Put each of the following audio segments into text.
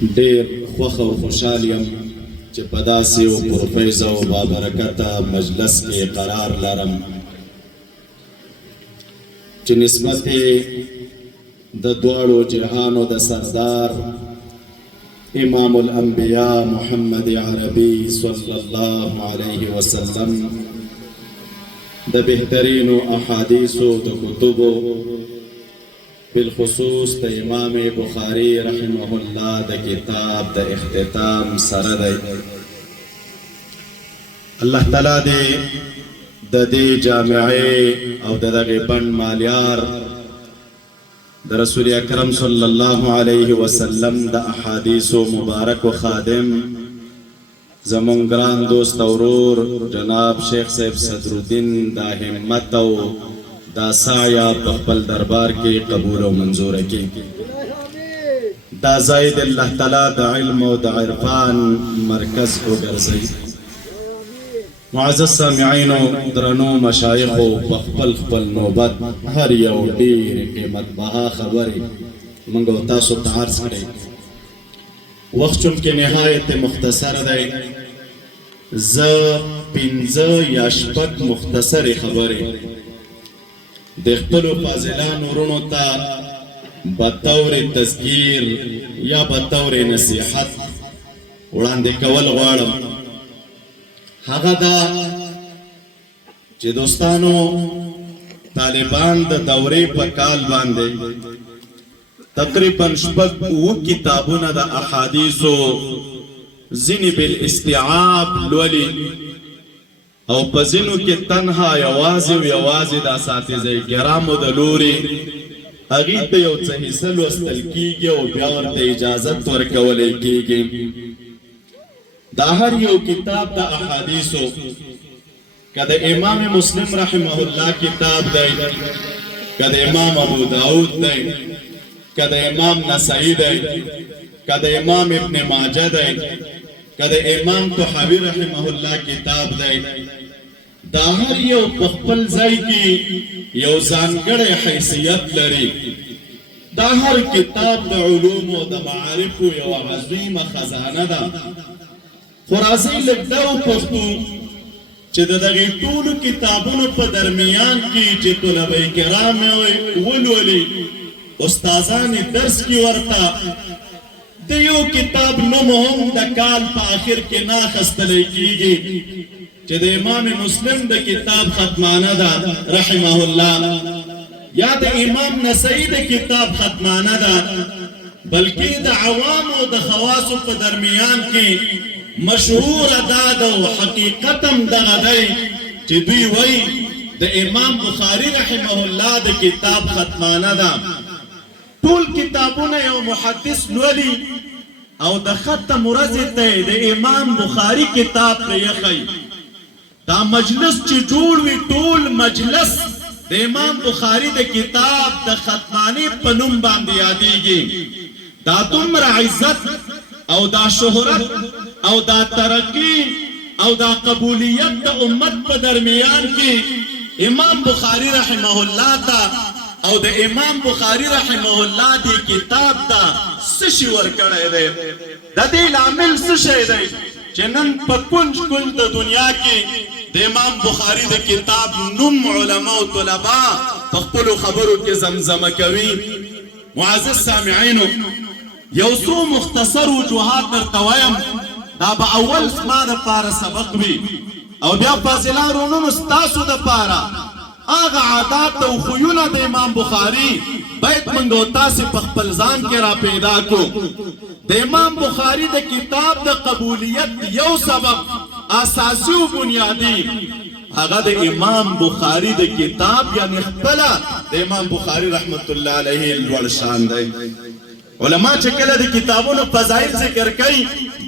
ډېر خوښ او خوشحال یم چې په داسې یو پرفیض او بابرکته مجلس کې قرار لرم چې نسبت د دواړو جهانو د سردار امام الانبیاء محمد عربي صلی الله علیه وسلم د بهترینو احادیثو د کتبو بالخصوص د امام بخاری رحمه الله د کتاب د اختتام سره دی. الله تعالی دې د دې جامعې او د دغه بند مالیار د رسول اکرم صلی الله علیه وسلم د احادیثو مبارک و خادم زمون ګران دوست او ورور جناب شیخ صاحب صدرالدین دا همت او دا سعیا په خپل دربار کې قبول او منظور کړي. دا زید الله تعالی د علم او د عرفان مرکز وګرځي. معزز سامعینو درنو مشایخو په خپل خپل نوبت هر یو ډېر قیمت بها خبرې موږ تاسو ته عرض کړئ. وخت چونکې نهایت مختصر دی، زه 5 یا 6 مختصرې خبرې د خپلو فاضلانو وروڼو ته بطور تذکیر یا بطور نصیحت وړاندې کول غواړم. هغه دا چې دوستانو طالبان د دورې په کال باندې تقریبا 7 کتابونه د احادیثو ځینې بالاستیعاب لولي او په ځینو کې تنها یوازې او یوازې د اساتذه کرامو د لوري هغې ته یو څه حصه لوستل کېږي او بیا ورته اجازت ورکولی کېږي. دا هر یو کتاب د احادیثو که د امام مسلم رحمه الله کتاب دی، که د امام ابو داود دی، که د امام نسائی دی، که د امام ابن ماجه دی، که د امام طحاوی رحمه الله کتاب دی، دا هر یو په خپل ځای کې یو ځانګړی حیثیت لري. دا هر کتاب د علومو د معارفو یو عظیمه خزانه ده. خو راځئ لږ دا وپوښتو چې د دغې ټولو کتابونو په درمیان کې چې طلبه کرام ولولي، استادان درس کې ورته د یو کتاب نوم هم د کال په آخر کې نه اخیستلی کېږي چې د امام مسلم د کتاب ختمانه ده رحمه الله، یا د امام نسائی د کتاب ختمانه ده، بلکې د عوامو د خواصو په درمیان کې مشهور دا ده او حقیقتم دغه دی چې دوی وایي د امام بخاری رحمه الله د کتاب ختمانه ده. ټول کتابونه یو محدث لولي او د ختم ورځې ته د امام بخاری کتاب ته یخی. دا مجلس چې جوړ وي ټول مجلس د امام بخاری د کتاب د ختمانې په نوم باندې یادېږي. دا دومره عزت او دا شهرت او دا ترقی او دا قبولیت د امت په درمیان کې امام بخاری رحمه الله ته او د امام بخاری رحمه الله دی کتاب ته څه شی ورکړی دی؟ د دې لامل څه شی دی چې نن په کنج کنج د دنیا کې د امام بخاری د کتاب نوم علما او طلبا په خپلو خبرو کې زمزمه کوي؟ معزز سامعینو یو څو مختصر وجوهات درته وایم، دا به اول زما دپاره سبق وي او بیا فاضلان وروڼو ستاسو دپاره هغه عادات او خویونه د امام بخاری باید موږ او تاسې په خپل ځان کې را پیدا کړو. د امام بخاری د کتاب د قبولیت یو سبب اساسي او بنیادي هغه د امام بخاری د کتاب یعنی خپله د امام بخاری رحمت الله علیه لوړ شان دی. علما چې کله د کتابونو فضایل ذکر کوي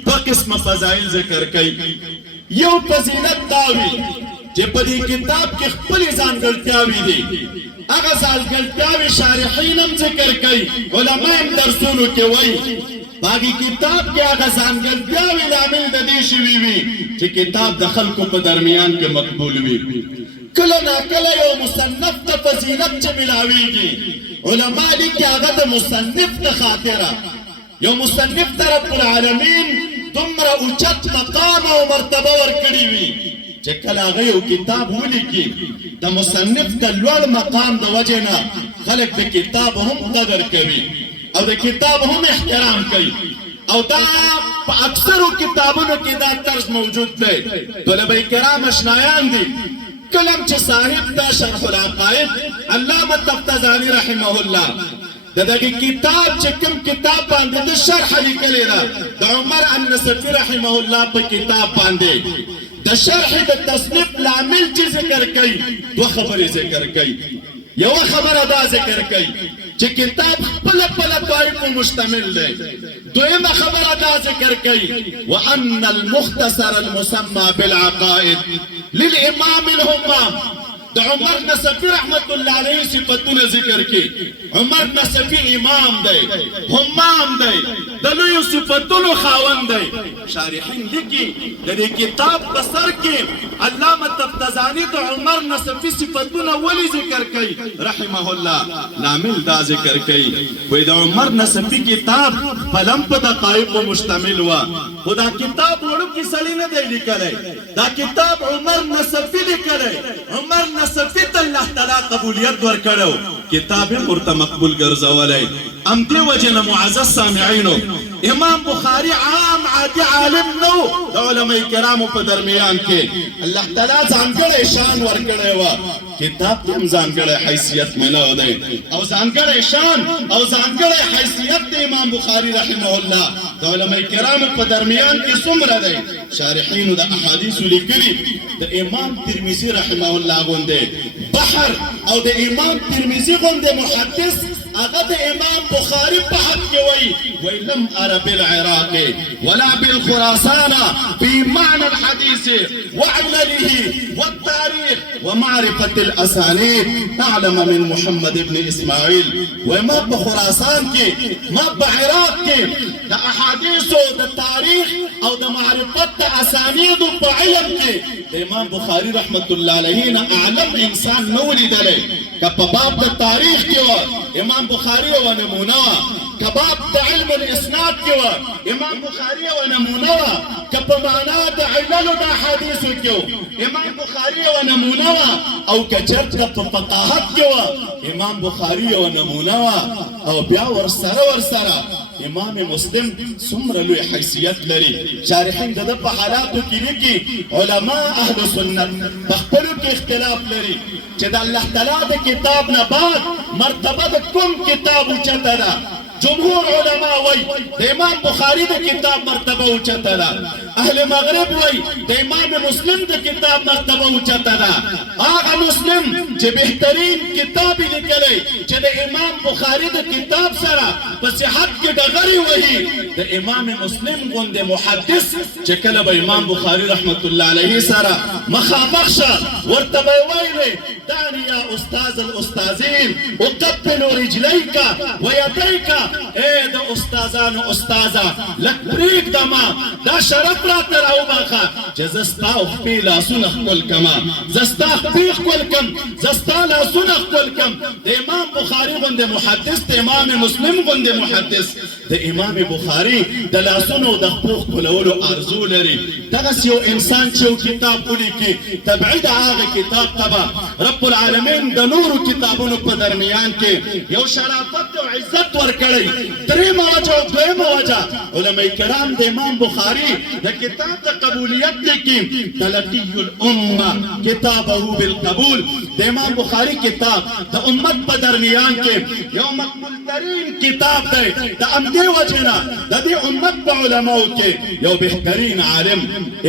2 قسمه فضایل ذکر کوي. یو فضیلت دا وي چې په دې کتاب کې خپلې ځانګړتیاوې دي، هغه ځانګړتیاوې شارحین هم ذکر کوي، علما هم درسونو کې وایي. په هغې کتاب کې هغه ځانګړتیاوې لامل د دې شوي وي چې کتاب د خلکو په درمیان کې مقبول وي. کله ناکله یو مصنف ته فضیلت چې ملاویږي علما لیکي هغه د مصنف د خاطره یو مصنف ته رب العالمین دومره اوچت مقام او مرتبه ورکړې وي چې کله هغه یو کتاب ولیکي د مصنف د لوړ مقام د وجې نه خلک د کتاب هم قدر کوي او د کتاب هم احترام کوي او دا په اکثرو کتابونو کې دا طرز موجود دی طلبه کرام اشنایان دي کلم چې صاحب دا شرح العقائد علامه تفتزانی رحمه الله دغه کتاب چې کوم کتاب باندې د شرح لیکلی ده د عمر النصفي رحمه الله په کتاب باندې د شرح د تصنیف لامل چې ذکر کوي دوه خبرې ذکر کوي یو خبره دا ذکر کوي چې کتاب خپل طائف مشتمل دی دویمه خبره دا ذکر کوي وان المختصر المسمى بالعقائد للامام الهمام د عمر نصفي رحمت الله علیه صفاتونه ذکر کی عمر نصفي امام دی همام دی د لوی صفاتونو خاوند دی شارحین لیکي د دې کتاب په سر کې علامه تفتزانی د عمر نصفي صفاتونه ولی ذکر کوي رحمه الله لامل دا ذکر کوي وای د عمر نصفي کتاب فلم په دقایق مشتمل و خدا کتاب وړو کې سړی نه دی لیکلی دا کتاب عمر نصفي لیکلی عمر نصفي ته الله تعالی قبولیت ورکړو کتاب ورته مقبول ګرځولی ام دې وجه نه معزز سامعینو امام بخاری عام عادي عالم نو د علماء کرامو په درمیان کې الله تعالی ځانګړی شان ورکړی و کتاب ته ځانګړی حیثیت ملو دی او ځانګړی شان او ځانګړی حیثیت د امام بخاری رحمه الله د علماء کرامو په درمیان کې څومره دی شارحینو د احادیث لیکلي د امام ترمذی رحمه الله غونډه بحر او د امام ترمذی غونډه محدث هغه د امام بخاری په حق کې وایي لم ارى بالعراق ولا بالخراسان في معنى الحديث وعلله والتاريخ ومعرفة الأسانيد أعلم من محمد بن إسماعيل وما بخراسان كي ما بعراق كي دا أحاديث دا تاريخ أو دا معرفة دا أسانيد بعلم كي امام بخاري رحمة الله عليه أعلم إنسان نولي دلي كباب دا تاريخ كي امام بخاري ونمونه كباب دا علم الاسناد كيو امام بخاري ونمونه كبمانا دا علل دا حديث كيو امام بخاري ونمونه او كجرد فقاهت كيو امام بخاري ونمونه او بیا ورسره امام مسلم څومره لوی حیثیت لري شارحین د په حالاتو کې لیکي علما اهل سنت په خپل کې اختلاف لري چې د الله تعالی د کتاب نه بعد مرتبه د کوم کتاب اوچته ده جمهور علماء وای د امام بخاری د کتاب مرتبه اوچته ده اهل مغرب وای د امام مسلم د کتاب مرتبه اوچته ده هغه مسلم چې بهترین کتاب لیکلی چې د امام بخاری د کتاب سره په صحت کې ډغري وایي د امام مسلم غوندې محدث چې کله به امام بخاری رحمت الله علیه سره مخامخ شه ورته به وایي دعني يا استاذ الاستاذين اقبل رجليك ويديك اے د استادانو استاذه لک پریک دما دا شرف را تر او باخه جزستا او خپل لاسونه خپل کما زستا خپل کم زستا لاسونه خپل کم د امام بخاری باندې محدث د امام مسلم باندې محدث د امام بخاری د لاسونو د خپل کولولو ارزو لري دغه یو انسان چې کتاب ولیکي تبعید هغه کتاب تبع رب العالمین د نورو کتابونو په درمیان کې یو شرافت او عزت ورکړي درېمه وجه او دویمه وجه علماء کرام د امام بخاری د کتاب د قبولیت لیکي تلقی الامه کتابه بالقبول د امام بخاری کتاب د امت په درمیان کې یو مقبول ترین کتاب دی د امدې وجه نه د دې امت په علماو کې یو بهترین عالم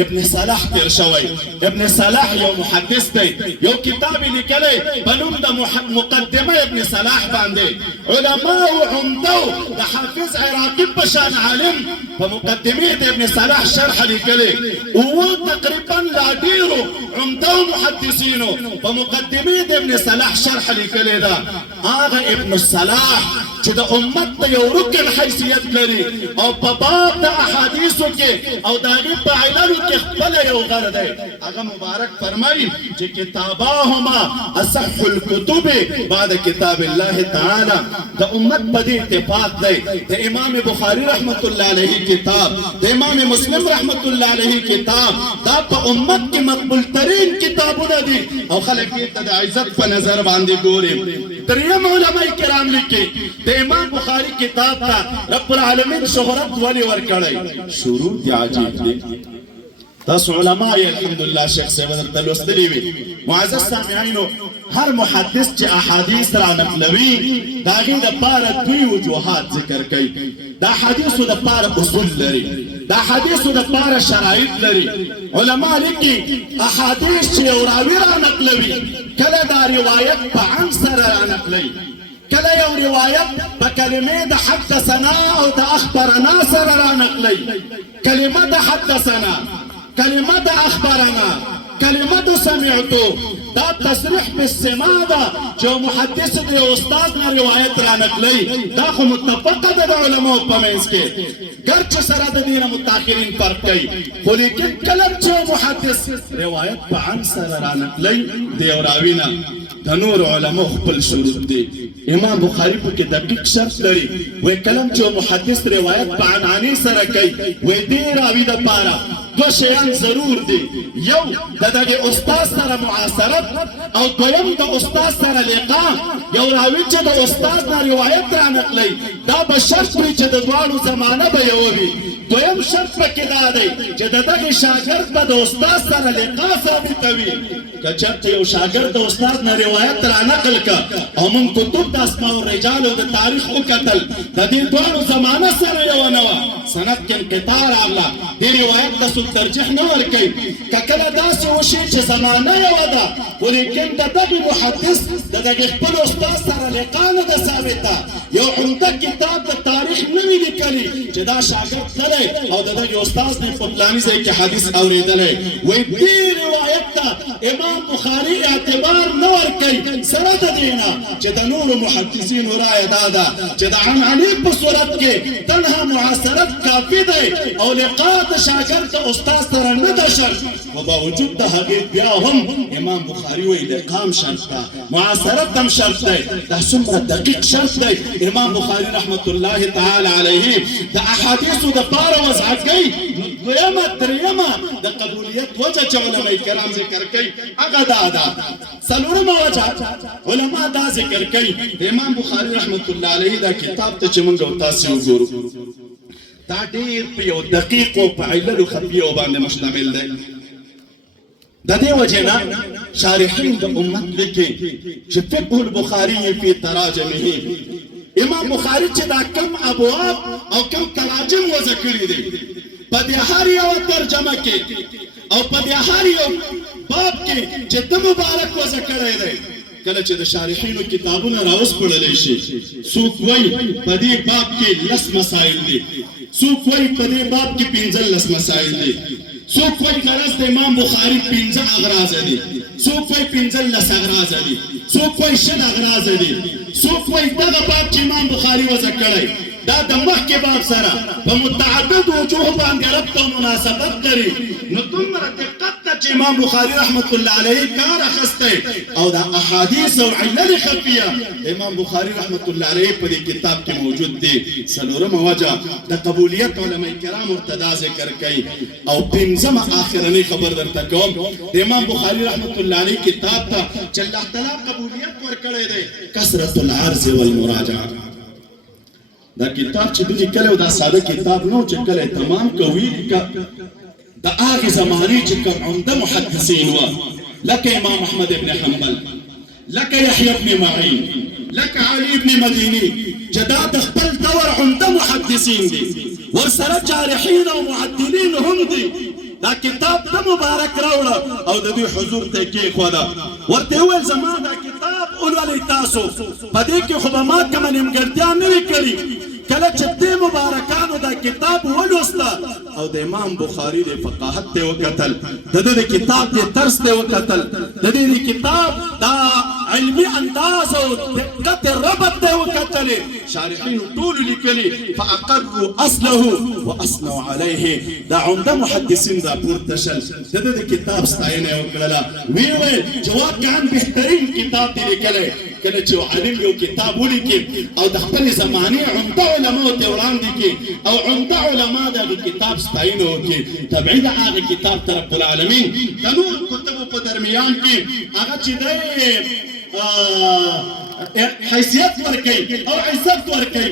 ابن صلاح تیر شوی ابن صلاح یو محدث دی یو کتاب لیکلی په نوم د مقدمه ابن صلاح باندې علماو عمدو د حافظ عراقي په شان عالم په مقدمه د ابن صلاح شرح لیکلی او تقریبا لا ډیرو عمدو محدثینو په مقدمه د ابن صلاح شرح لیکلی دا هغه ابن صلاح چې د امت ته یو رکن حیثیت لري او په باب د احادیثو کې او د هغې په عللو کې خپله یو غر دی هغه مبارک فرمایي چې کتاباهما اصح الكتب بعد كتاب الله تعالى. دا امت بدی اتفاق دی دا امام بخاری رحمت اللہ علیہ کتاب، دا امام مسلم رحمت اللہ علیہ کتاب، دا پا امت کی مقبول ترین کتابونه دی او خلق دیتا دا عزت پا نظر باندی گوری. دریم علماء کرام لکی دا امام بخاری کتاب تا رب العالمین شہرت ولی ورکڑی. شروع دی عجیب دی تاسو علماء الحمدللہ شیخ سیبادر تلوستلی وی. معزز سامعینو ہر محدث چی احادیث را نقلوی داغی دا پارا دوی وجوہات ذکر کئی. دا حدیثو دا پارا اصول لری، دا حدیثو دا پارا شرائط لری. علماء لکی احادیث چی اوراوی را نقلوی کل دا روایت پا عنصر را نقلی، کل یو روایت پا کلمه دا حدثنا او دا اخبرنا سر را نقلی. کلمه دا حدثنا، کلمه دا اخبرنا، کلمه دا سمعتو، دا تصریح بالسماع دا جو محدث دے استاد نا روایت را نقلی. دا خو متفقه دا علماء پا منز کے گرچہ سرا دا دین متاخرین فرق کئی، خو لیکن کلم جو محدث روایت پا عنصر را نقلی دے اوراوینا دا نور علماء خپل شروط دی. امام بخاری پا کی دقیق شرط لری وی کلم جو محدث روایت پا عنعنی سر کئی وی دی راوی دا پارا دو شیان ضرور دی. یو دا دا استاد سر معاصرت او دویم دا استاد سر لقاء. یو راوی چه دا استاد نا روایت را نقلی دا بشرط بی چه دا دوانو زمانه با یو بی. دویم شرط پا کی دا دی چه دا دا شاگرد با دا استاد سر لقاء ثابت وی. کچرت یو شاگرد دا استاد نا روایت را نقل کا او من کتب دا اسماء و رجال و دا تاریخ او قتل دا دی دوانو زمانه سر یو نوا سند کن قطار آگلا دی روایت دا سو ترجیح نور کئی ککل دا سی وشی چه زمانه یو دا ولیکن دا دغی محدث دا دغی خپل استاد سر لقان دا ثابتا یو عمده کتاب دا تاریخ نوی لکلی چه دا شاگرد تلی او دا دغی استاد نے پتلانی زی که حدیث اوریدلی وی دی روایت دا امام بخاری اعتبار نور کئی سرد دینا چه دا نور محدثین رای دادا چه دا عنعنی بصورت کے تنها معاصرت کافی دے او لقاء دا شاگرد دا استاد سر ندشر و باوجود دا حقیق بیا هم امام بخاری وی لقام شرط دا معاصرت دم شرط دے دا سمر دقیق شرط دے. امام بخاری رحمت اللہ تعالی علیہ دا احادیث دا پار وضعت گئی دویمہ دریمہ دا قبولیت وجہ چا علماء کرام ذکر کئی اگا دا سلورم وجہ علماء دا ذکر کئی. امام بخاری رحمت اللہ علیہ دا کتاب تا چمنگا و تاسیو گورو دا دیر پیو دقیق و پا علل و خفیو باندے مشتمل دے. دا دے وجہنا شارحین دا امت لکے چھ فقہ البخاری فی تراجمہی امام بخاری چھ دا کم ابواب او کم تراجم وزا کری دے پدی ہاری او ترجمہ کے او پدی ہاری او باب کے چھ دا مبارک وزا کرے دے. کله چې د شارحینو کتابونه راوس پړلې شي څوک وایي په دې باب کې 10 مسائل دي، څوک وایي په دې باب کې 15 مسائل دي، څوک وایي غرض د امام بخاری 15 اغراض دي، څوک وایي 15 اغراض دي، څوک وایي 6 اغراض دي، څوک وایي دغه باب چې امام بخاری وضع کړی دا د مخکې باب سره په متعدد وجوه باندې ربط او مناسبت لري. نو دومره دقت ته چې امام بخاری رحمت الله علیه کار اخیستی او دا احادیث او علل خفیه امام بخاری رحمت الله علیه په دې کتاب کې موجود دي. څلورمه وجه د قبولیت علماء کرام ورته ذکر کوي او پنځمه آخرنۍ خبر درته کوم د امام بخاری رحمت الله علیه کتاب ته چې الله تعالی قبولیت ورکړی دی کثرت العرض والمراجعه. دا کتاب چې دوی کله دا ساده کتاب نو چې کله تمام کوي دا هغه زمانه چې کوم عمده محدثین و لکه امام احمد ابن حنبل، لکه یحیی ابن معین، لکه علی ابن مدینی جدا د خپل دور عمده محدثین دي ورسره جارحین او معدلین هم دي. دا کتاب ته مبارک راوړه او د دې حضور ته کې خدا ورته ویل زما دا کتاب اولولې تاسو په دې کې خو به ما کوم نیمګړتیا نه وي کړې کله چې دې مبارکانو دا کتاب ولوسته او د امام بخاری د فقاهت ته وکتل د دې کتاب د طرز ته وکتل د دې کتاب دا علمي انداز او دقت ربط ده وکتلې شارحین ټول لیکلي فاقروا اصله واثنوا عليه. دا عمده محدثین دا پورته شل د کتاب ستاینه وکړه وی جواب کان بهترین کتاب دی لیکلی کله چې عالم یو کتاب ولیکي او د خپل زمانه عمده علماء ته وړاندې کړي او عمده علماء دا کتاب ستاینه وکړي تبعید هغه کتاب تر رب العالمین د نور کتابو په درمیان کې هغه چې دی حیثیت ورکي او عزت ورکي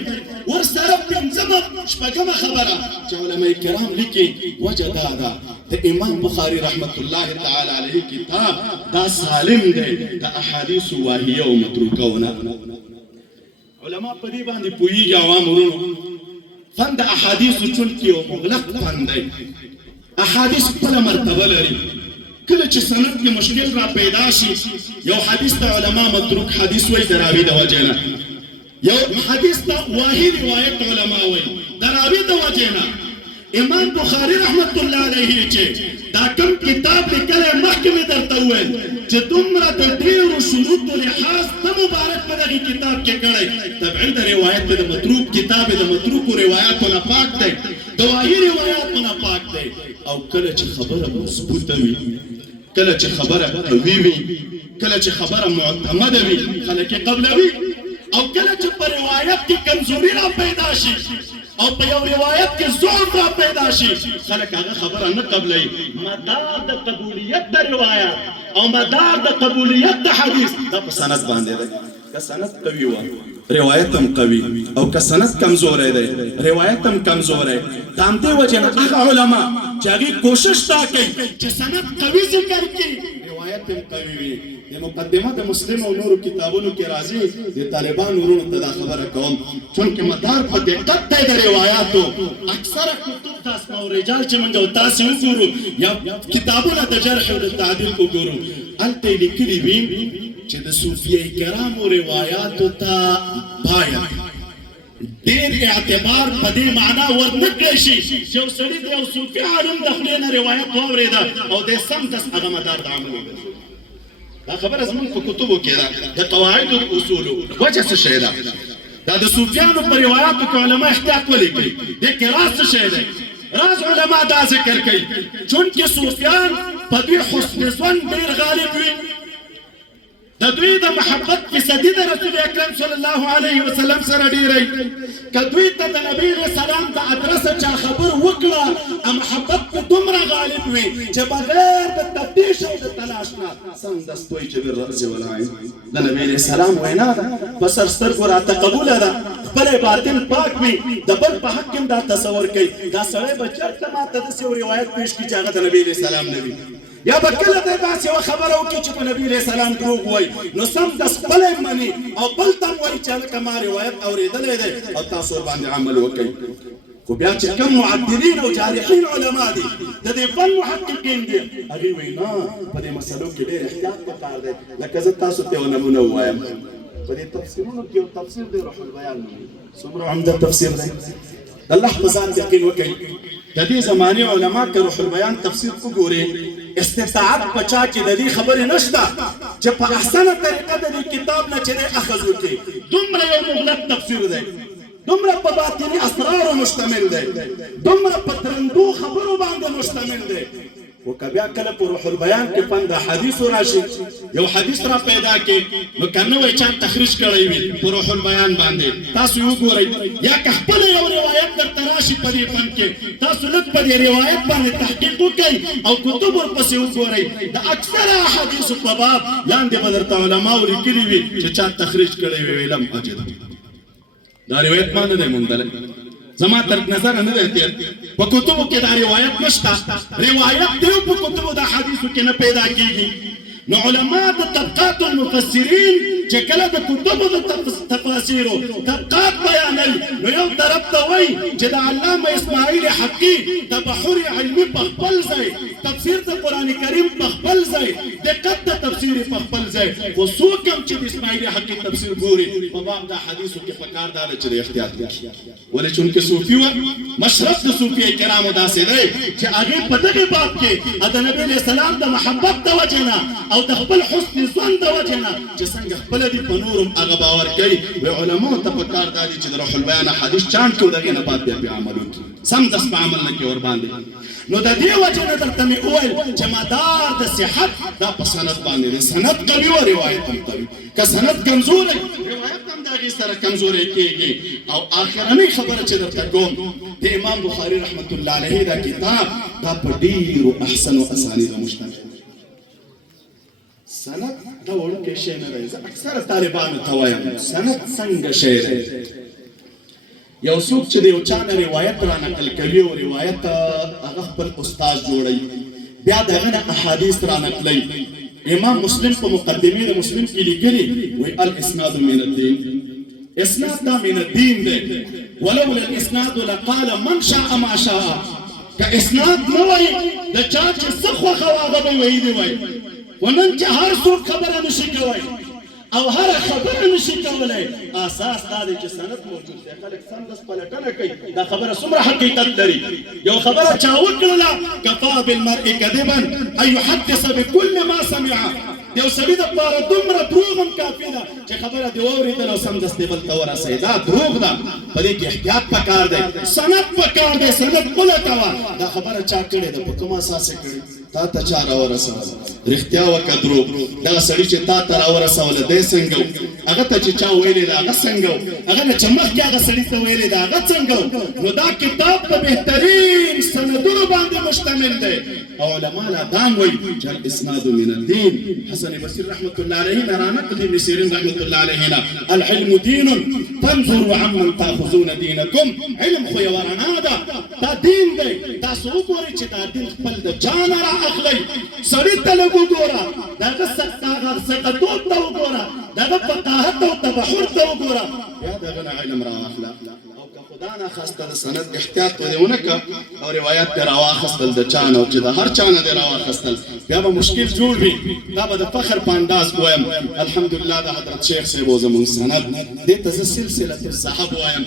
ورسره پنځمه شپږمه خبره چې علماء کرام لیکي وجه دا ده د امام بخاري رحمت الله تعالی علیه کتاب دا سالم دی د احادیث واهیه او متروکونه. علماء په دې باندې پوهیږي عوام ورونو فن د احادیث چونکی او مغلق فن دی. احادیث خپله مرتبه لري. کله چې سند کې مشکل را پیدا شي یو حدیث ته علما متروک حدیث وایي د راوي د وجې نه، یو حدیث ته واهي روایت علما وایي د راوي د وجې نه. امام بخاري رحمت الله علیه چې دا کوم کتاب لیکلی مخکې مې درته وویل چې دومره د ډېرو شروطو لحاظ د مبارک په دغې کتاب کې کړی تبعید روایت د متروک کتاب د متروکو روایاتو نه پاک دی، د واهي روایاتو نه پاک دی. او کله چې خبره مضبوطه وي، کله چې خبره قوي وي، کله چې خبره معتمده وي خلک یې قبلوي، او کله چې په روایت کې کمزوري را پیدا شي او په یو روایت کې ضعف را پیدا شي خلک هغه خبره نه قبلوي. مدار د قبولیت د روایت او مدار د قبولیت د حدیث دا په سند باندې دی. که سند قوي وه روایت هم قوي، او که سند کمزوری دی روایت هم کمزوری. د همدې وجې نه هغه علما چې هغوی کوشش دا کوي چې سند قوي ذکر کړي روایت هم قوي وي. د مقدمه د مسلم او نورو کتابونو کې راځي د طالبان ورونو ته دا خبره کوم چونکې مدار په دقت دی د روایاتو. اکثره کتب د اسماء الرجال چې موږ او تاسې وګورو یا کتابونه د جرح او د تعدیل وګورو هلته یې لیکلي وي چې د صوفیه کرامو روایاتو ته باید ډېر اعتبار په دې معنا ورنه کړی شي چې یو سړي د یو صوفي عالم د خولې نه روایت واورېده او د سمدس هغه مدار د عمل وګرځېد. دا خبره زموږ په کتبو کې ده د قواعدو د اصولو وجه څه شی ده. دا د صوفیانو په روایاتو کې علما احتیاط ولیکي دې کې راز څه شی دی. راز علما دا ذکر کوي چونکې صوفیان په دوی حسن ظن ډېر غالب وي، د دوی د محبت فیصدي د رسول اکرم صلی الله علیه وسلم سره ډېری. که دوی ته د نبي علیه السلام د ادرسه چا خبر وکړه محبت په دومره غالب وي چې بغیر د تفتیش او د تلاش نه سمدست وایي چې بالرأس والعین د نبي علیه السلام وینا ده په سر سترګو راته قبوله ده. خپل باطن پاک وي د بل په حق هم دا تصور کوي دا سړی به چېرته ماته داسې یو روایت پېښ کړي چې هغه د نبي علیه السلام نه وي، یا به کله دی داسې یوه خبره وکړي چې په نبي علیه السلام دروغ وایي نو سمدست خپله مني او بل ته هم وایي چې هلکه ما روایت اورېدلی دی او تاسو ورباندې عمل وکئ. خو بیا چې کوم معدلین او جارحین علما دي د دې فن محققین دي هغوی وایي نه په دې مسلو کې ډېر احتیاط پکار دی. لکه زه تاسو ته یو نمونه ووایم په دې تفسیرونو کې یو تفسیر دی روح البیان څومره عمده تفسیر دی. الله په ځان یقین وکړئ د دې زمانې علما که روح البیان تفسیر وګورئ استطاعت په چا کې د دې خبرې نشته چې په احسنه طریقه د دې کتاب نه چې دی اخذ وکړي. دومره یو مغلق تفسیر دی، دومره په باطني اسرارو مشتمل دی، دومره په درندو خبرو باندې مشتمل دی. خو که بیا کله په روح البیان کې فن د حدیثو راشي یو حدیث را پیدا کړي نو که نوی چا تخریج کړی وي په روح البیان باندې تاسو یې وګورئ، یا که خپله یو روایت درته راشي په دې فن کې تاسو لږ په دې روایت باندې تحقیق وکړئ او کتب ورپسې وګورئ د اکثره احادیثو په باب لاندې به درته علماو لیکلي وي چې چا تخریج کړی وي علم اجد دا روایت ما نه دی موندلی، زما تر نظر نه دی تیر په کتبو کې دا روایت نشته. روایت دی په کتبو د حدیثو کې نه پیدا کېږي. نو علما د طبقات المفسرین چې کله د کتبو د تفاسیرو طبقات بیانوي نو یو طرف ته وایي چې د علامه اسماعیل حقي تبحر علمي په خپل ځای، تفسیر د قرآن کریم په خپل ځای، دقت د تفسیر په خپل ځای. خو څوک هم چې د اسماعیل حقي تفسیر ګوري په باب د حدیثو کې پکار دا ده چې د احتیاط وکړي. ولې چونکې صوفي وه مشرف د صوفیه کرامو داسې دی چې هغې په دغې باب کې د نبي علیه السلام د محبت د وجې نه او د خپل حسن ځوان د وجه نه چې څنګه خپله دي په نورم هغه باور کوي. وایي علماو ته په کار دا دي چې د روح البیان حدیث چاڼ کړي، د هغې نه بعد بیا پرې عمل وکړي، سمدست په عمل نه کې ورباندې. نو د دې وجه نه درته مې وویل چې مدار د صحت دا په سند باندې دی. سند قوي و روایت هم قوي، که سند کمزوری روایت هم د هغې سره کمزوری کېږي. او آخرنۍ خبره چې درته کوم د امام بخاري رحمت الله علیه دا کتاب دا په ډېرو احسنو اسانیدو مشتمل. سند دا وړوکی شی نه دی. زه اکثره طالبانو ته وایم سند څنګه شی دی. یو څوک چې د یو چا نه روایت را نقل کوي او روایت هغه خپل استاد جوړوي، بیا د هغه نه احادیث را نقلوي. امام مسلم په مقدمې د مسلم کې لیکلي وایي الاسناد من الدین، اسناد دا من الدین دی. ولولا الاسناد لقال من شاء ما شاء. که اسناد نه وای د چا چې څه خوښه وه هغه به ویلي وای. و نن چې هر څوک خبره نشي کوی او هر خبره نشي کولی، اساس دا دی چې سند موجود دی. خلک سمدست پلټنه کوي دا خبره څومره حقیقت لري. یو خبره چا وکړله کفا بالمرء کذبا ان یحدث بكل ما سمع. یو سړي دپاره دومره دروغ هم کافي ده چې خبره دې واورېدل او سمدستې بل ته ورسوي. دا دروغ ده، په دې کې احتیاط پکار دی، سند پکار دی، سند ولټوه. دا خبره چا کړې ده، په کوم اساس یې کړې، تا ته چا راورسوله، رښتیا وکړه دروغ. دغه سړي چې تا ته راورسوله دی څنګه و، هغه ته چې چا ویلې ده هغه څنګه و، هغه نه چې مخکې هغه سړي ته ویلې ده هغه څنګه و. نو دا کتاب په بهترین سندونو باندې مشتمل دی. او علما لا دام وایي چې الاسناد من الدین. حسن بصري رحمة الله عليه را نقل ابن سيرين رحمة الله عليه العلم دين فانظروا عمن تاخذون دينكم. علم خو یو رڼا ده، دا دین دی. تاسو وګورئ چې دا دین خپل د جانه را اخلئ. سړي ته لږ وګوره، د هغه ثقتوب ته وګوره، د هغه فقاهت او تبحر ته وګوره، بیا د هغه نه علم را اخله. او که خدا نه خواسته د سند احتیاط ودې ونه کړه او روایت دې راواخیستل د چا نه، او چې د هر چا نه دې راواخیستل بیا به مشکل جوړ وي. دا به د فخر په انداز وایم الحمدلله د حضرت شیخ صاحب او زمونږ سند دې ته زه سلسله الذهب وایم.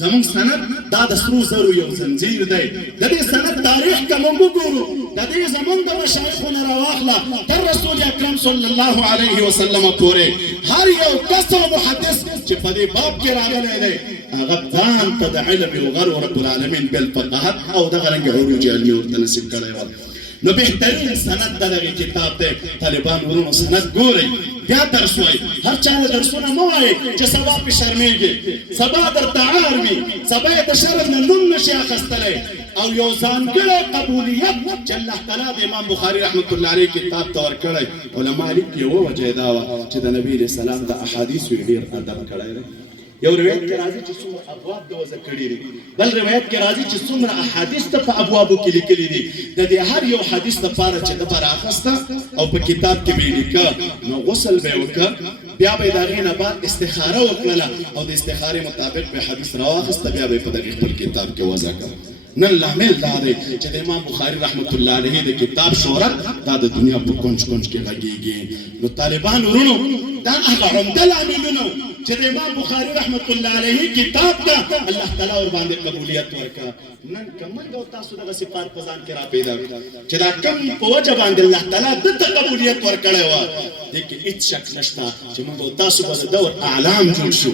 زمونږ سند دا د سرو زرو یو زنځیر دی. د دې سند تاریخ که موږ وګورو، د دې زمونږ د مشایخو نه راواخله تر رسول اکرم صلی الله علیه وسلم پورې هر یو کس او محدث چې په دې باب کې راغلی دی هغه ځان ته د علم یوغر رب العالمین بالفقاهت او دغه رنګې عروج علمي ورته نصیب کړی و. نو بهترین سند د دغې کتاب دی. طالبان ورونو سند ګورئ، بیا درس وایي. هر چا له درسونه مه وایئ چې سبا پې شرمېږي، سبا درته عار وي، سبا یې د شرم نه نوم نشي اخیستلی. او یو ځانګړی قبولیت چې الله تعالی د امام بخاري رحمت الله علیه کتاب ته ورکړی. علما لیکي یوه وجه یې دا وه چې د نبي علیه السلام د احادیثو یې ډېر ادب کړی دی. یو روایت کې راځي چې څومره ابواب د وضع کړي دي، بل روایت کې راځي چې څومره احادیث ته په ابوابو کې لیکلي دي. د دې هر یو حدیث لپاره چې ده به رااخسته او په کتاب کې به یې لیکه، نو غسل به یې وکړه، بیا به یې د هغې نه بعد استخاره وکړله او د استخارې مطابق به حدیث راواخسته، بیا به یې په دغې خپل کتاب کې وضع کړه. نن لامل دا دی چې د امام بخاري رحمت الله علیه د کتاب شهرت دا د دنیا په کونج کونج کې غږیږي. نو طالبان ورونو دا هغه عمده لاملونه چې د امام بخاري رحمت الله علیه کتاب ته الله تعالی ورباندې قبولیت ورکړه. نن که موږ او تاسو دغه صفات په ځان کې را پیدا کړو چې دا کم په وجه باندې الله تعالی دته قبولیت ورکړی وه، دې کې هېڅ شک نشته چې موږ او تاسو به د دور اعلام جوړ شو.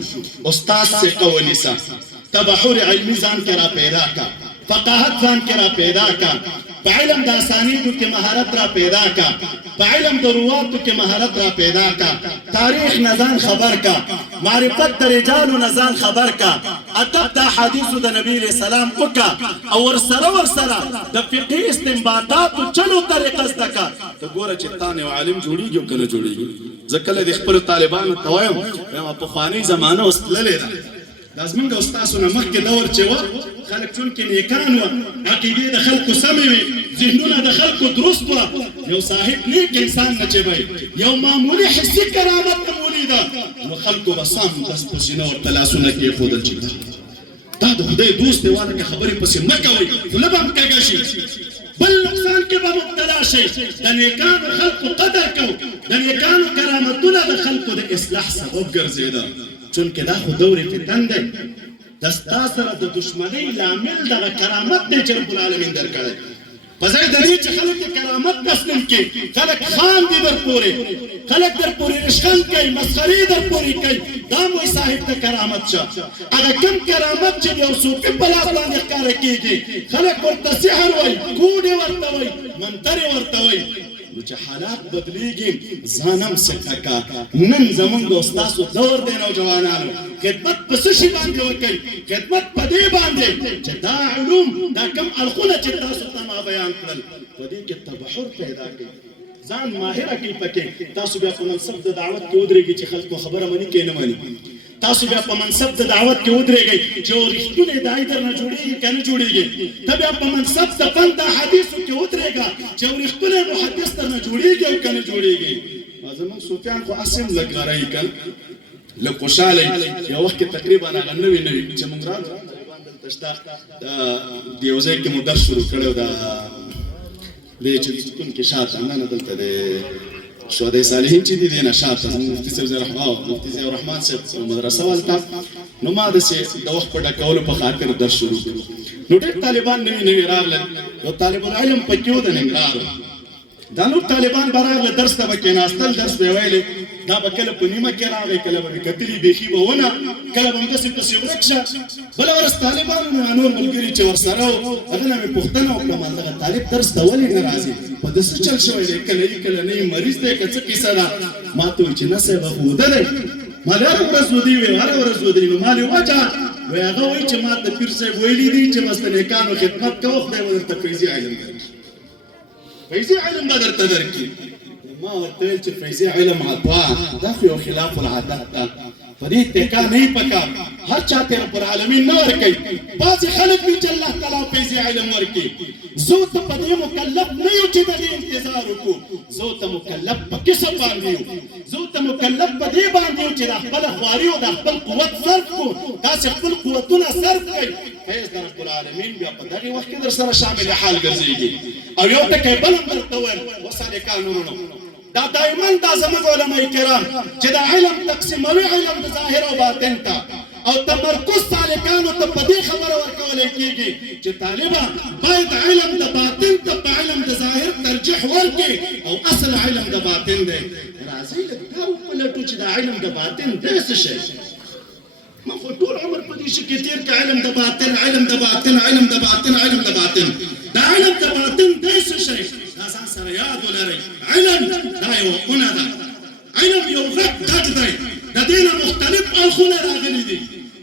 استاد ثقه ونیسه، تبحر علمي ځان کې را پیدا کړه، فقاهت ځان کې را پیدا کا، په علم د اسانیدو کې مهارت را پیدا کا، په علم د رواتو کې مهارت را پیدا کا، تاریخ نه ځان خبر کا، معرفت د رجالو نه ځان خبر کا، ادب د احادیثو د نبي علیه السلام وکړه او ورسره د فقهي استنباطاتو چلو طریقه زده کا. ته ګوره چې تا نه یو عالم جوړېږي او که نه جوړېږي. زه کله د خپلو طالبانو ته وایم پخوانۍ زمانه اوس تللې ده. دا زمونږ او ستاسو نه مخکې دور چې وه خلک چونکې نیکان وه، عقیدې د خلکو سمې وې، ذهنونه د خلکو درست وه. یو صاحب نیک انسان نه چې وی یو معمولي حسي کرامت نه مولیده، نو خلکو به سمدست په سینه ورته لاسونه کېښودل چې دا د خدای دوست دی، واله که خبرې پسې مه کوئ خوله به هم کږه شي، بل نقصان کې به مبتلا شي. د نیکانو خلکو قدر کوو، د نیکانو کرامتونه د خلکو د اصلاح سبب ګرځېده. چونکه دا خو دور فتن دی، د ستا سره د دشمنۍ لامل دغه کرامت دی چې رب العالمین درکړی. پزای د دې چې خلک کرامت تسلیم کړي، خلک خان دي در پورې، خلک در پورې رشخند کوي، مسخرې در پورې کوي، دا موي صاحب ته کرامت شه. هغه کوم کرامت چې یو صوفي په لاس باندې ښکاره کېږي، خلک ورته سحر وایي، کوډې ورته وایي، منترې ورته وایي. نو چې حالات بدلیږي ځانم سکه کا. نن زمونږ د استاسو دور دی نوجوانانو، خدمت په څه شي باندې وکړئ؟ خدمت په دې باندې چې دا علوم، دا کم اړخونه چې تاسو ته ما بیان کړل، په دې کې تبحر پیدا کړئ، ځان ماهره کړئ پکې. تاسو بیا په منصب د دعوت کې ودرېږئ چې خلکو خبره مني کې نه مني. تاسو بیا په منصب د دعوت کې ودرېږئ چې رښتونی داعی درنه جوړېږي که نه جوړېږي. ته بیا په منصب د فن د حدیثو کې ودرېږه چې رښتونی محدث درنه جوړېږي او که نه جوړېږي. زموږ صوفیان خو اسم لږ غرایي کړ، لږ خوشحاله یو وخت کې تقریبا هغه نوي چې موږ راغلو دلته شته د یو ځای کې مو درس شروع کړی و، د دې چې ستون کې شاته نه دلته د شهدای صالحین چې دي دې نه شاته مفتي صاحب الرحمن صاحب مدرسه والته. نو ما داسې د وخت په ډکولو په خاطر درس شروع کړو. نو ډېر طالبان نوي راغلل، یو طالب العلم پکې و د ننګرهار، دا نور طالبان به راغله درس ته به کېناستل، درس به یې ویلې، دا به کله په نیمه کې راغی، کله به مې کتلي بیخي به ونه، کله به همداسې پسې ورک شه. بله ورځ طالبانو نو نور ملګري چې ورسره و هغه نه مې پوښتنه وکړه، ما دغه طالب درس ته ولې نه راځي، په ده څه چل شوی دی، کله یې کله نه یې مریض دی که څه کیسه ده؟ ما ته وایي چې نه صاحب هغه وده دی. ما دې هره ورځ ودی وی، هره ورځ ودی. نو ما دې وجه وایي هغه وایي چې ما ته پیر صاحب ویلي دي چې بس د نیکانو خدمت کوه، خدای به درته فیضي علم درکړي، فیضي علم به درته درکړي. ما ورته ویل چې فیضي علم عطا دا خو یو خلاف العادت ده، په دې اتکا نه پکار، هر چا ته رب العالمین نه ورکوي. بعضې خلک دي چې الله تعالی فیضي علم ورکړي، زه ته په دې مکلف نه یو چې د دې انتظار وکړو، زه ته مکلف په کسب باندې یو، زه ته مکلف په دې باندې یو چې د خپله خواري او د خپل قوت صرف کړو. تاسې خپل قوتونه صرف کړئ، فیض د رب العالمین بیا په دغې وخت کې در سره شامل حال ګرځېږي. او یو ټکی بل هم درته وویل وسالکانو، دا دایما دا زموږ علماء کرام چې دا علم تقسیموي، علم د ظاهر او باطن ته، او تمرکز سالکانو ته په دې خبره ورکولی کېږي چې طالبه باید علم د باطن ته په علم د ظاهر ترجیح ورکړي، او اصل علم د باطن دی. راځئ لږ دا وپلټو چې دا علم د باطن دی څه شی. ما خو ټول عمر په دې شي کې تېر کړ، علم د باطن، علم د باطن، علم د باطن، علم د باطن. دا علم د باطن دی څه شی؟ دا ځان سره یاد ولرئ، علم دا یوه اونه ده، علم یو غټ ډډ دی، د دې نه مختلف اړخونه راغلي دي.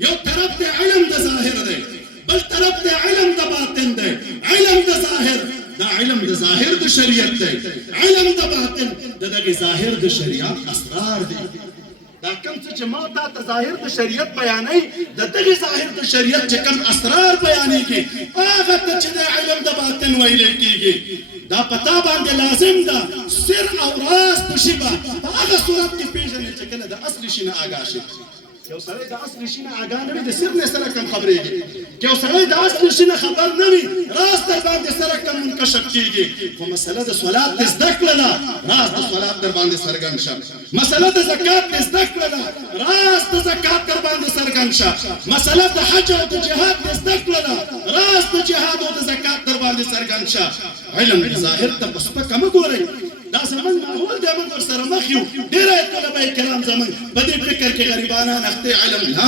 یو طرف دی علم د ظاهر دی، بل طرف دی علم د باطن دی. علم د ظاهر دا علم د ظاهر د شریعت دی، علم د باطن د دغې ظاهر د شریعت اسرار دی. دا کوم څه چې ما تا ته ظاهر د شریعت بیانوي، د دغې ظاهر د شریعت چې کوم اسرار بیانېږي، هغه ته چې د علم د باطن ویلی کېږي. دا په تا باندې لازم ده سر او راز په شي به په هغه صورت کې پېژنې چې کله د اصلي شي نه آګاه شي. یو سړی د اصلي شي نه آګاه نه وي، د سر نه سره کم خبرېږي. که یو سړی د اصلي شي نه خبر نه وي، راز در باندې سره کم منکشف کېږي. خو مسله د صلات دې زده کړله، راز د صلات در باندې څرګند شه. مسله د زکات دې زده کړله، راز د زکات در باندې څرګند شه. مسله د حج او د جهاد دې زده کړله، راز د جهاد او د زکات در باندې څرګند شه. علم د ظاهر ته په سپکه مه ګورئ. دا زموږ ماحول دی، موږ ورسره مخ یو. ډېری طلبه کرام زموږ په دې فکر کې غریبانان اخته علم نه،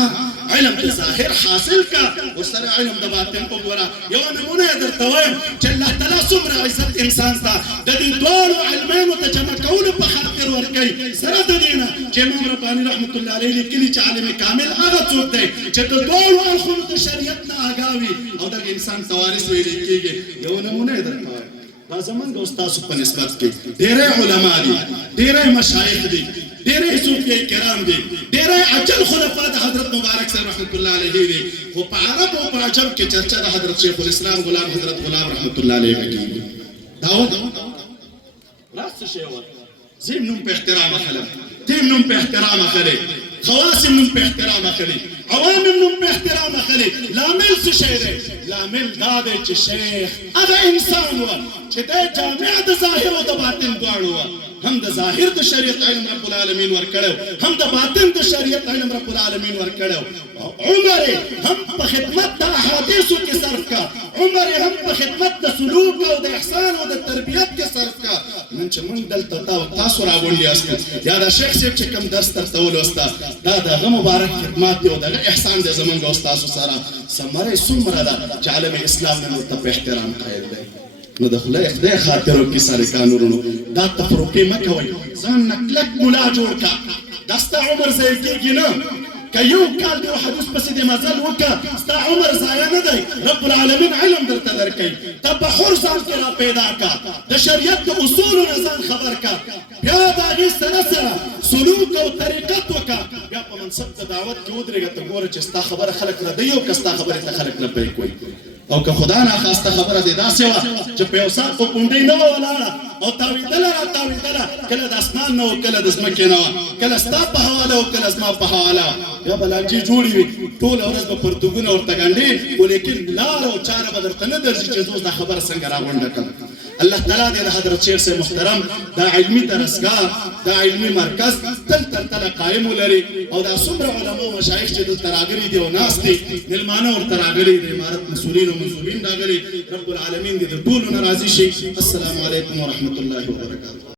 علم د ظاهر حاصل کا، ورسره علم د باطن وګوره. یوه نمونه یې درته وایم چې الله تعالی څومره عزت انسان ته د دې دواړو علمینو د جمع کولو په خاطر ورکوي. سره د دې نه چې امام رباني رحمت الله علیه لیکلي چې عالم کامل هغه څوک دی چې د دواړو اړخونو د شریعت نه آګاه وي او دغه انسان ته وارث ویلی کېږي. یوه نمونه یې درته وایم، دا زمونږ د استاسو په نسبت کې ډېری علما دي، ډېری مشایخ دي، ډېری صوفیه کرام دي، ډېری اجل خلفا د حضرت مبارک صاحب رحمت الله علیه دي. خو په عرب او په عجم کې چرچا د حضرت شیخ الاسلام غلام حضرت غلام رحمت الله علیه کېږي. داود راز څه شی وه؟ زیم نوم په احترام اخلم، تیم نوم په احترام اخلي، خواصم نوم په احترام اخلي، عوام نوم په احترام اخلي. لامل څه شی دی؟ لامل دا دی چې شیخ هغه انسان و چې دی جامع د ظاهر او د باطن دواړو و. هم د ظاهر د شریعت علم رب العالمین ورکړی، هم د باطن د شریعت علم رب العالمین ورکړی. عمر هم په خدمت د احادیثو کې صرف کا، عمر هم په خدمت د سلوک او د احسان او د تربیت کې صرف کا نن چې موږ دلته تاسو راغونډي یاست یا د شیخ صاحب چې کوم درس درته ولوسته دا دغه مبارک خدمات دی او دغه احسان دی زمونږ او ستاسو سره ثمره څومره ده چې عالم اسلام نن ورته په احترام قایل دی نو د خدای خاطرو کې سالکانو ورونو دا تفرقې مه کوئ ځان نه کلک ملا جوړ کا دا ستا عمر ضایع کېږي نه که یو کال د یو حدیث پسې د مزل وکړه ستا عمر ضایع نه دی رب العالمین علم درته درکوي تبحر ځان کې را پیدا کا د شریعت د اصولو نه ځان خبر کا بیا د هغې سره سره سلوک او طریقت وکړه بیا په منصب د دعوت کې ودرېږه ته ګوره چې ستا خبره خلک ردوي او که ستا خبرې ته خلک نه پرې کوي او که خدا ناخواسته خبره دې داسې وه چې په یو ساعت په کونډۍ نه وه ولاړه او تاوېدله را تاوېدله کله د اسمان نه وه کله د ځمکې نه وه کله ستا په حواله او کله زما په حواله وه بیا به لانجې جوړې وي ټوله ورځ به پرتوګونه ورته ګنډې خو لیکن لار او چاره به درته نه درځي چې زه اوس دا خبره څنګه راغونډه کړم الله تعالی دې د حضرت شیخ صاحب محترم دا علمي درسګاه دا علمي مرکز تل تر تله قایم ولري او دا څومره علما او مشایخ چې دلته راغلي دي او ناست دي مېلمانه ورته راغلي د امارت مسؤلین او منظورین راغلي رب العالمین دې د ټولو نه راضي شي السلام علیکم ورحمة الله وبرکاته